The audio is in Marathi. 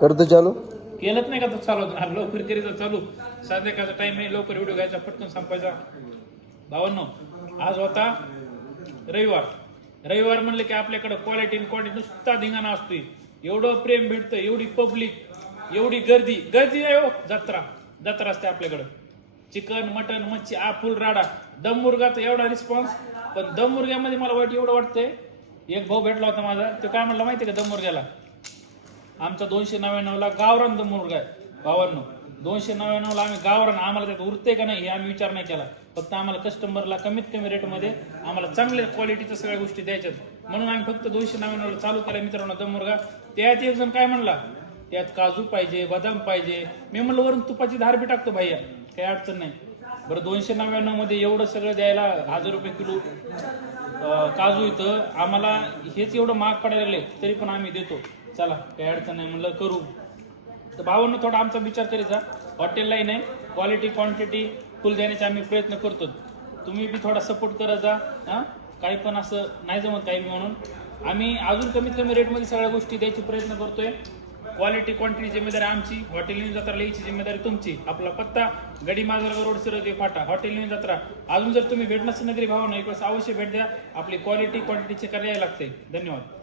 करतो चालू. केलंच नाही का तो चालू अरे लवकर करीत चालू. संध्याकाळचा टाइम आहे, लवकर व्हिडिओ घ्यायचा, पटकन संपायचा. भावांनो, आज होता रविवार. रविवार म्हणलं की आपल्याकडे क्वालिटी आणि क्वांटिटी नुसता धिंगाणा असतोय. एवढं प्रेम भेटतं, एवढी पब्लिक, एवढी गर्दी. गर्दी आहे हो, जत्रा असते आपल्याकडं. चिकन, मटन, मच्छी, फुल राडा. दम मुर्गाचा एवढा रिस्पॉन्स. पण दम मुर्ग्यामध्ये मला एवढं वाटतंय, एक भाऊ भेटला होता माझा, तो काय म्हणला माहिती का दम मुर्ग्याला? आमचा 299ला गावरान दम मुर्गा आहे. भावांनो, 299ला आम्ही गावरान, आम्हाला त्यात उरते का नाही हे आम्ही विचार नाही केला. फक्त आम्हाला कस्टमरला कमीत कमी रेटमध्ये आम्हाला चांगल्या क्वालिटीच्या सगळ्या गोष्टी द्यायच्यात, म्हणून आम्ही फक्त 299ला चालू केला मित्रांनो दम मुर्गा. त्यात एक जण काय म्हणला, त्यात काजू पाहिजे, बदाम पाहिजे. मी म्हणलं वरून तुपाची धार बी टाकतो भैया, काही अडचण नाही. बरं 299 मध्ये एवढं सगळं द्यायला 1000 रुपये किलो काजू इथं आम्हाला हेच एवढं महाग पडायला लागले, तरी पण आम्ही देतो. चला काही अडचण नाही म्हणलं करू. तर भावांनो थोडा आमचा विचार करायचा. हॉटेललाही नाही, क्वालिटी क्वांटिटी फुल देण्याचा आम्ही प्रयत्न करतो. तुम्ही बी थोडा सपोर्ट करत जा. हां, काही पण असं नाही जमत काही म्हणून आम्ही अजून कमीत कमी रेटमध्ये सगळ्या गोष्टी द्यायची प्रयत्न करतोय. क्वालिटी क्वांटिटी जिम्मेदारी आमची, हॉटेल न्यूज जत्रा लिहायची जिम्मेदारी तुमची. आपला पत्ता गडी माजलगाव रोड सिरोजी फाटा, हॉटेल न्यूज जत्रा. अजून जर तुम्ही भेट नसेल तरी भावांनो एक वेळेस अवश्य भेट द्या. आपली क्वालिटी क्वांटिटी चेक करायला लागते. धन्यवाद.